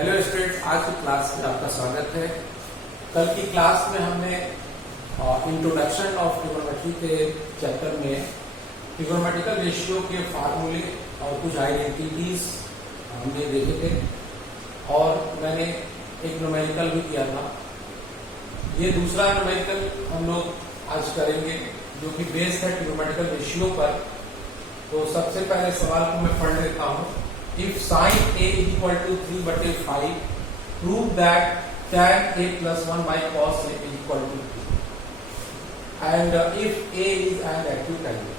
Hello students, आज की class में आपका स्वागत है। कल की क्लास में हमने इंट्रोडक्शन ऑफ ट्रिग्नोमेट्री के चैप्टर में ट्रिग्नोमेट्रिकल रेशियो के फार्मूले और कुछ आइडेंटिटीज हमने देखे थे और मैंने एक न्यूमेरिकल भी किया था। ये दूसरा न्यूमेरिकल हम लोग आज करेंगे जो कि बेस्ड है ट्रिग्नोमेट्रिकल रेशियो पर। तो सबसे पहले सवाल को मैं पढ़ लेता हूँ। If sin A is equal to 3/5, prove that tan A plus 1 by cos A is equal to 2. And if A is an acute angle,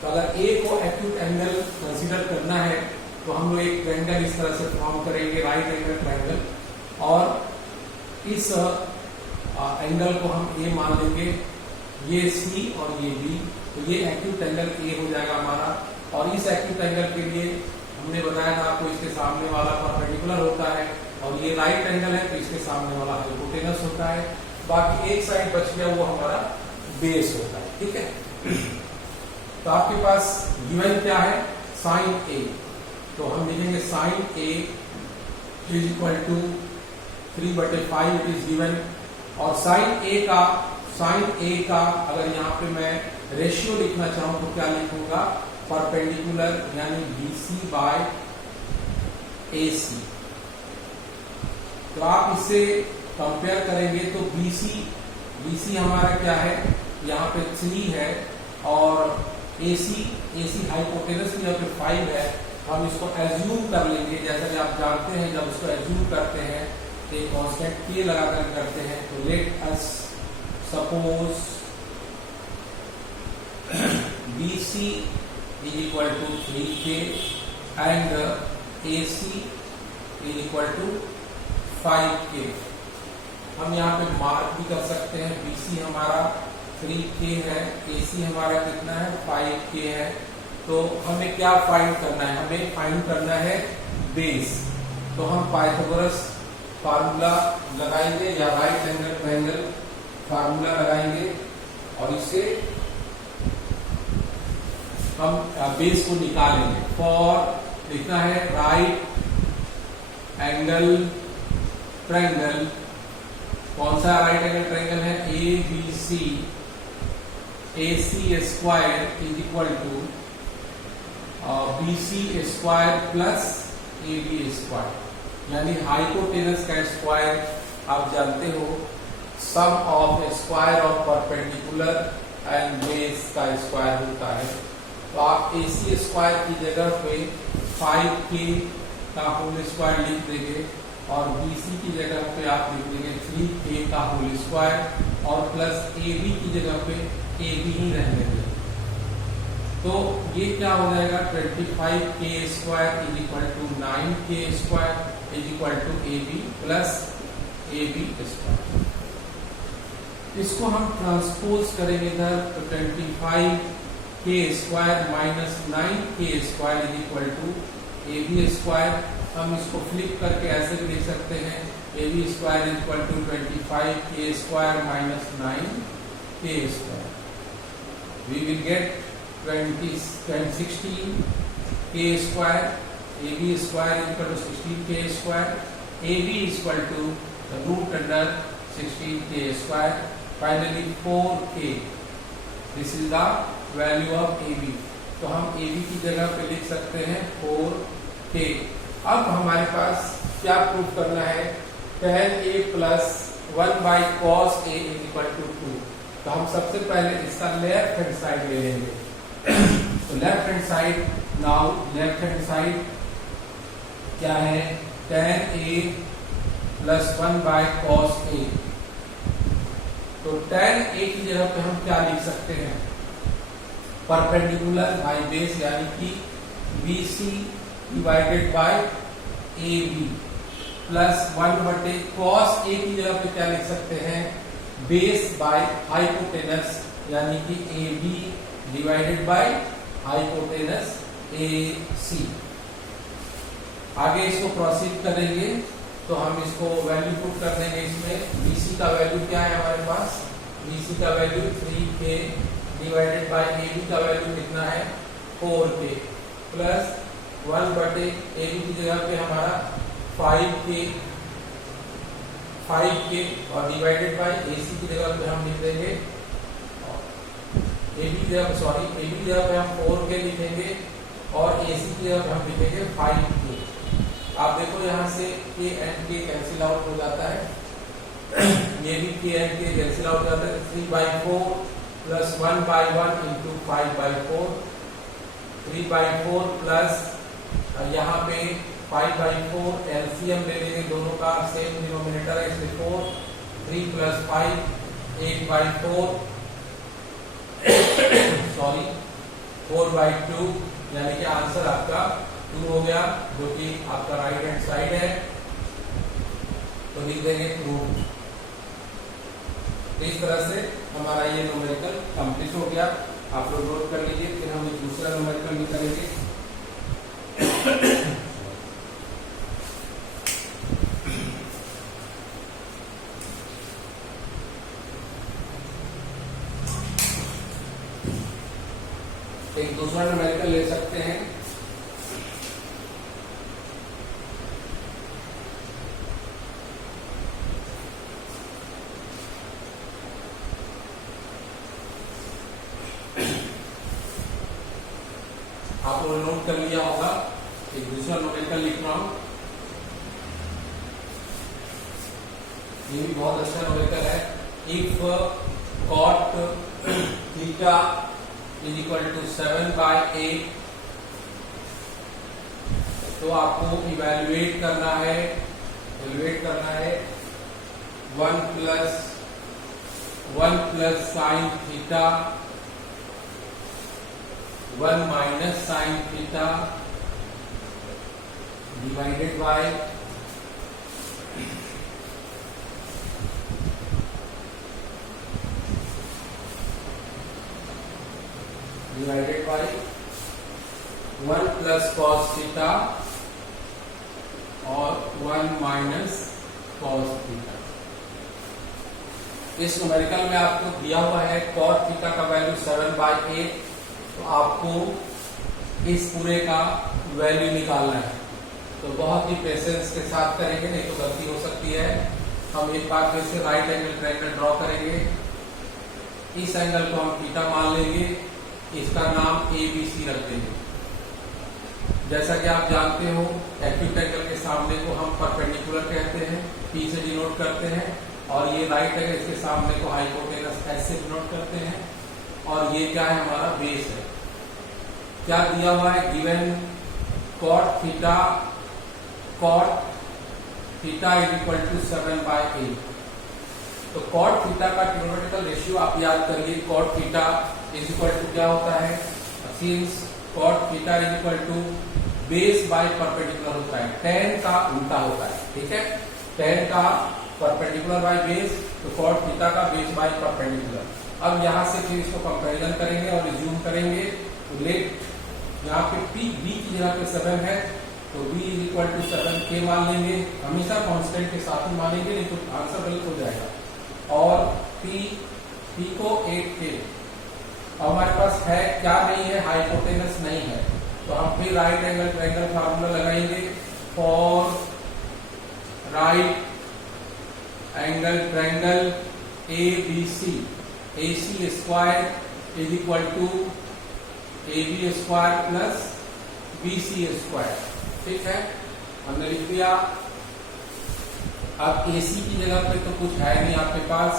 तो अगर A को acute angle कंसीडर करना है तो हम लोग एक ट्रायंगल इस तरह से फॉर्म करेंगे, राइट एंगल ट्रायंगल, और इस एंगल को हम A मान लेंगे, ये C और ये B, तो ये एक्यूट एंगल A हो जाएगा हमारा। और इस एक्यूट एंगल के लिए हमने बताया था आपको, इसके सामने वाला परपेंडिकुलर होता है और ये राइट एंगल है तो इसके सामने वाला हाइपोटेनस होता है। बाकी एक साइड बच गया वो हमारा बेस होता है। ठीक है, तो आपके पास गिवन क्या है, साइन ए। तो हम लिखेंगे sine A is equal to 3/5, it is given. और साइन ए का अगर यहाँ पे मैं रेशियो लिखना चाहूं तो क्या लिखूंगा, परपेंडिकुलर यानी BC बाय AC। तो आप इससे कंपेयर करेंगे तो BC हमारा क्या है, यहाँ पे 3 है और AC हाइपोटेनस यहाँ पे 5 है। हम इसको एज्यूम कर लेंगे, जैसा कि आप जानते हैं जब उसको एज्यूम करते हैं तो एक कांस्टेंट K लगाकर करते हैं। तो let us suppose BC is equal to 3K and AC is equal to 5K। हम यहाँ पे मार्क भी कर सकते हैं, BC हमारा 3K है, AC हमारा कितना है, 5K है। तो हमें क्या फाइंड करना है, हमें फाइंड करना है बेस। तो हम पाइथागोरस फार्मूला लगाएंगे या राइट एंगल ट्रायंगल फार्मूला लगाएंगे और इससे हम बेस को निकालेंगे। फॉर लिखना है राइट एंगल ट्रायंगल, कौन सा राइट एंगल ट्रायंगल है, ABC, AC square is equal to BC square plus AB square, यानी हाइपोटेनस का स्क्वायर आप जानते हो, sum of square of perpendicular and base का स्क्वायर होता है। तो आप AC स्क्वायर की जगह पे 5K का होल स्क्वायर लिख देंगे और BC की जगह पे आप लिख देंगे 3K का होल स्क्वायर और प्लस AB की जगह पे AB ही रहने देंगे। तो ये क्या हो जाएगा, 25K square is equal to 9K square is equal to AB plus AB square. इसको हम ट्रांसपोज करेंगे इधर, तो 25K square minus 9K square is equal to AB square. हम इसको फ्लिप करके ऐसे भी लिख सकते हैं, AB square is equal to 25K square minus 9K square. We will get 16K square, AB square is equal to 16K square, AB is equal to root under 16K square, finally 4K। This is the value of AB। तो हम AB की जगह पे लिख सकते हैं 4K। अब हमारे पास क्या प्रूफ करना है, tan A plus 1 by cos A is equal to 2। तो हम सबसे पहले इसका लेफ्ट हैंड साइड ले लेंगे। तो left hand side, now left hand side क्या है, tan A plus 1 by cos A। तो tan A की जगह पे हम क्या लिख सकते हैं, परपेंडिकुलर बाई बेस यानी कि BC divided by AB plus 1/cos A की जगह पे क्या लिख सकते हैं, बेस बाय हाइपोटेनस यानी कि AB divided by hypotenuse AC। आगे इसको प्रोसीड करेंगे तो हम इसको वैल्यू पुट कर देंगे। इसमें BC का वैल्यू क्या है हमारे पास, BC का value 3K divided by AB का वैल्यू कितना है, 4K प्लस 1/AB की जगह पे हमारा 5k और डिवाइडेड बाय AC की जगह पे हम लिख देंगे AB की जगह पे हम 4k लिखेंगे और AC की जगह पे हम लिखेंगे 5k। आप देखो यहाँ से k and k cancel out हो जाता है, ये भी k and k cancel out हो जाता है। 3/4 प्लस 1/1 इंटू 5/4, 3/4 प्लस यहाँ पे 5/4 एलसीएम ले लेंगे, दोनों का सेम डिनोमिनेटर है इसलिए 4, 3 प्लस 5 8/4 सॉरी 4/2, यानी कि आंसर आपका 2 हो गया, जो कि आपका राइट हैंड साइड है, तो लिख देंगे प्रूव्ड। इस तरह से हमारा ये न्यूमेरिकल कंप्लीट हो गया। आप लोग नोट कर लीजिए, फिर हम एक दूसरा न्यूमेरिकल भी करेंगे। एक दूसरा न्यूमेरिकल ले सकते हैं। आप लोग नोट कर लिया होगा, एक दूसरा न्यूमेरिकल लिख रहा हूं। ये भी बहुत अच्छा न्यूमेरिकल है। If cot theta is equal to 7/8, तो आपको इवेल्युएट करना है 1 plus sine theta 1 minus sine theta divided by 1 plus cos theta और 1 माइनस कॉस थीटा। इस न्यूमेरिकल में आपको दिया हुआ है कॉट थीटा का वैल्यू 7/8, तो आपको इस पूरे का वैल्यू निकालना है। तो बहुत ही पेशेंस के साथ करेंगे, नहीं तो गलती हो सकती है। हम एक बार फिर से राइट एंगल ट्रायंगल ड्रॉ करेंगे। इस एंगल को हम थीटा मान लेंगे, इसका नाम ABC रख देंगे। जैसा कि आप जानते हो एक्यूट एंगल के सामने को हम परपेंडिकुलर कहते हैं, P से डिनोट करते हैं, और ये राइट एंगल इसके सामने को हाइपोटेनस S से डिनोट करते हैं, और ये क्या है हमारा बेस है। क्या दिया हुआ है, given cot theta is equal to 7/8। तो cot थीटा का ट्रिग्नोमेट्रिकल रेशियो आप याद करिए, cot theta is equal to क्या होता है, since cot theta is equal to base by perpendicular होता है, tan का उल्टा होता है, ठीक है। tan का परपेंडिकुलर बाय बेस, तो cot थीटा का बेस बाय परपेंडिकुलर। अब यहां से फिर इसको कंपैरिजन करेंगे और रिज्यूम करेंगे। तो लेट यहाँ पे b की जगह पे 7 है, तो b is equal to 7k मान लेंगे। हमेशा कांस्टेंट के साथ में मानेंगे, नहीं तो आंसर गलत हो जाएगा। और p को 8k। हमारे पास है क्या, नहीं है, हाइपोटेनस नहीं है, तो हम फिर राइट एंगल ट्रायंगल फार्मूला लगाएंगे for right angle triangle ABC। AC square is equal to AB square plus BC square, ठीक है, हमने लिख दिया। अब AC की जगह पे तो कुछ है नहीं आपके पास,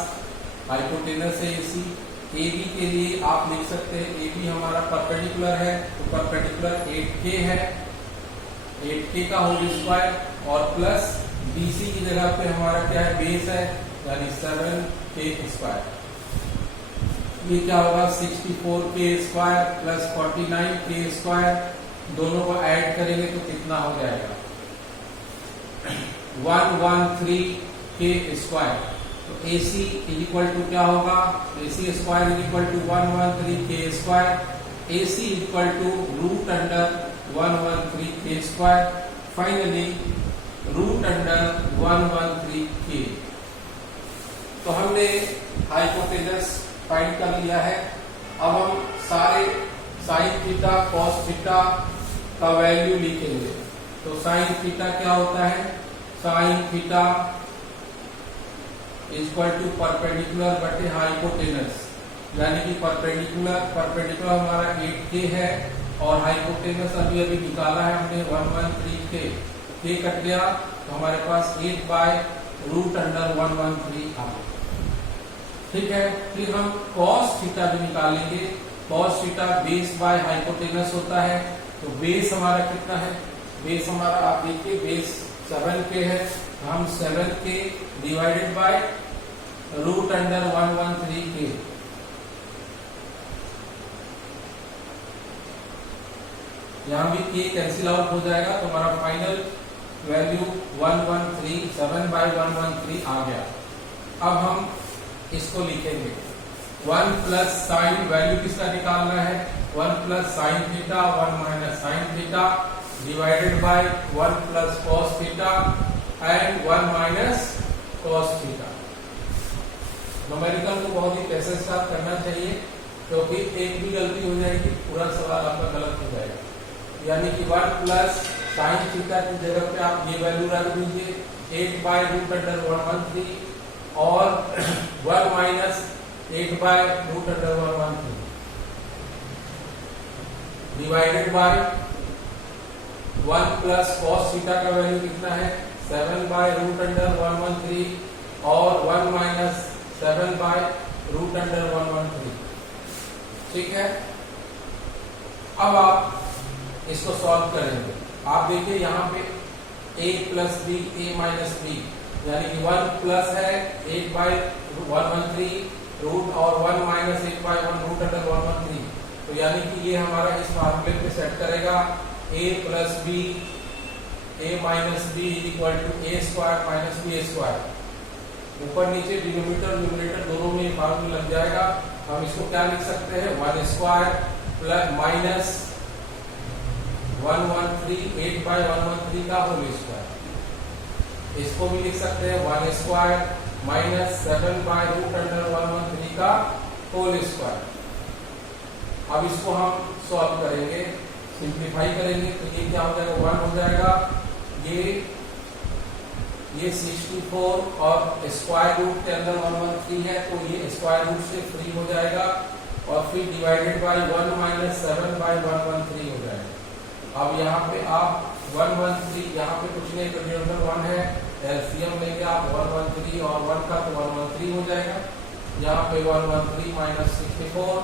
हाइपोटेनस है AC। AB के लिए आप लिख सकते हैं, AB हमारा परपेंडिकुलर है, तो परपेंडिकुलर 8k है, 8k का होल स्क्वायर, और प्लस BC की जगह पे हमारा क्या है, बेस है, यानी 7k स्क्वायर। ये क्या होगा, 64k square plus 49k square, दोनों को ऐड करेंगे तो कितना हो जाएगा, 113k स्क्वायर। तो AC इज इक्वल टू क्या होगा, AC square is equal to 113k square. AC is equal to root under 113k square, finally root under 113k। तो हमने हाइपोटेनस फाइंड कर लिया है। अब हम सारे साइन थीटा कॉस थीटा का वैल्यू लिखेंगे। तो साइन थीटा क्या होता है, sine theta equal to perpendicular बटे हाइपोटेनस, यानी कि परपेंडिकुलर हमारा 8k है और हाइपोटेनस अभी अभी निकाला है हमने 113k, k कट गया तो हमारे पास 8/√113 आ गया। ठीक है, फिर हम cos थीटा भी निकालेंगे। cos theta base by hypotenuse होता है, तो बेस हमारा कितना है, बेस हमारा आप देखिए बेस 7k है, तो हम 7k डिवाइडेड बाय √113k, यहां भी k कैंसिल आउट हो जाएगा तो हमारा फाइनल वैल्यू 7/113 आ गया। अब हम इसको लिखेंगे 1 प्लस साइन, वैल्यू किसका निकालना है, 1 plus sine theta 1 minus sine theta divided by 1 plus cos theta and 1 minus cos theta. Numerical को बहुत ही पैसे के साथ करना चाहिए, क्योंकि एक भी गलती हो जाएगी पूरा सवाल आपका गलत हो जाएगा। यानी कि 1 प्लस साइन थीटा की जगह पे आप ये वैल्यू रख दीजिए 8/√113 और 1 minus 8/√113 divided by 1 plus cos theta का वैल्यू कितना है 7/√113 और 1 माइनस 7/√113। ठीक है, अब आप इसको सॉल्व करेंगे। आप देखिए यहाँ पे a plus B a minus B, यानी कि 1 प्लस है 8/113 रूट और 1 माइनस 8/1√113, तो यानी कि ये हमारा इस फॉर्मूले पे सेट करेगा a plus B a minus B equal to a square minus B square. ऊपर नीचे डिनोमिनेटर न्यूमरेटर दोनों में फॉर्मूला लग जाएगा। हम इसको क्या लिख सकते हैं 1 स्क्वायर प्लस माइनस 113 8/113 का होल स्क्वायर। इसको भी लिख सकते हैं 1 स्क्वायर माइनस 7/√113 का होल स्क्वायर। अब इसको हम सॉल्व करेंगे, सिंप्लीफाई करेंगे तो ये क्या हो जाएगा 1 हो जाएगा, ये 64 और स्क्वायर रूट के अंदर 113 है तो ये स्क्वायर रूट से फ्री हो जाएगा और फिर डिवाइडेड बाय 1 माइनस 7/113 हो जाएगा। अब यहाँ पे आप 113, यहाँ पे कुछ नहीं तो डिनोमिनेटर 1 है, एलसीएम लेंगे आप 113 और 1 का तो 113 हो जाएगा। यहाँ पे 113 माइनस 64,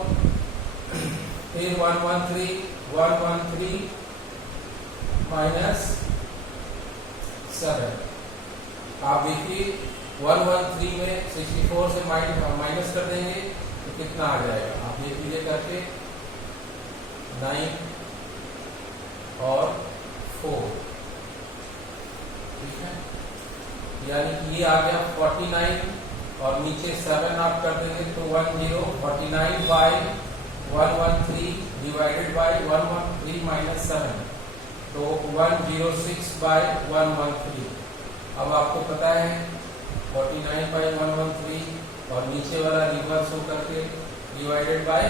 फिर 113 माइनस 7। आप देखिए 113 में 64 से माइनस कर देंगे तो कितना आ जाएगा, आप देख लीजिए करके 9 और 4। ठीक है, यानी कि ये आ गया 49 और नीचे 7 आप कर देंगे तो 49 बाय 113 डिवाइडेड बाय 113 माइनस 7 तो 106 बाय 113। अब आपको पता है 49 बाय 113 और नीचे वाला रिवर्स हो करके डिवाइडेड बाय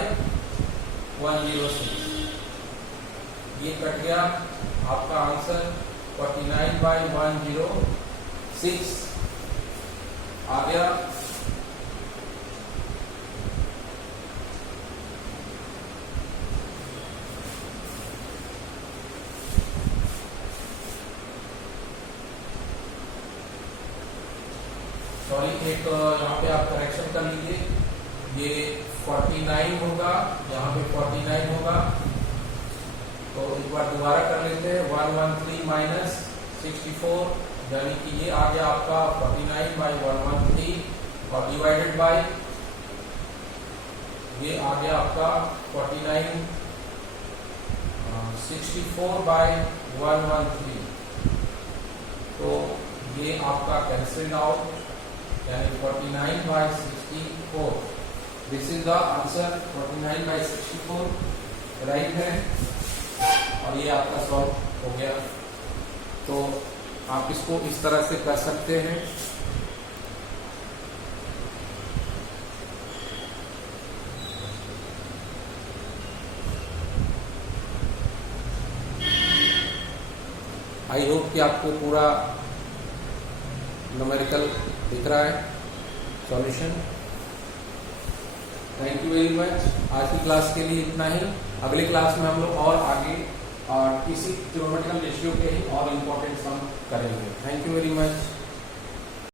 106, ये कट गया, आपका आंसर 49 बाय 106 आ गया। सॉरी, एक यहाँ पे आप करेक्शन कर लीजिए, ये 49 होगा, यहाँ पे 49 होगा, तो एक बार दोबारा कर लेते हैं 113 माइनस 64, यानी कि ये आ गया आपका 49 बाई 113 और डिवाइडेड बाय ये आ गया आपका 49 64 बाय 113, तो ये आपका कैंसिल आउट, यानी 49 by 64। This is the answer, 49 by 64 right है और ये आपका सॉल्व हो गया। तो आप इसको इस तरह से कर सकते हैं। आई होप कि आपको पूरा न्यूमेरिकल दिख रहा है solution. Thank you very much. आज की क्लास के लिए इतना ही। अगली क्लास में हम लोग और आगे किसी ट्रिग्नोमेट्रिकल रेशियो के ही और इम्पोर्टेंट सम करेंगे। Thank you very much.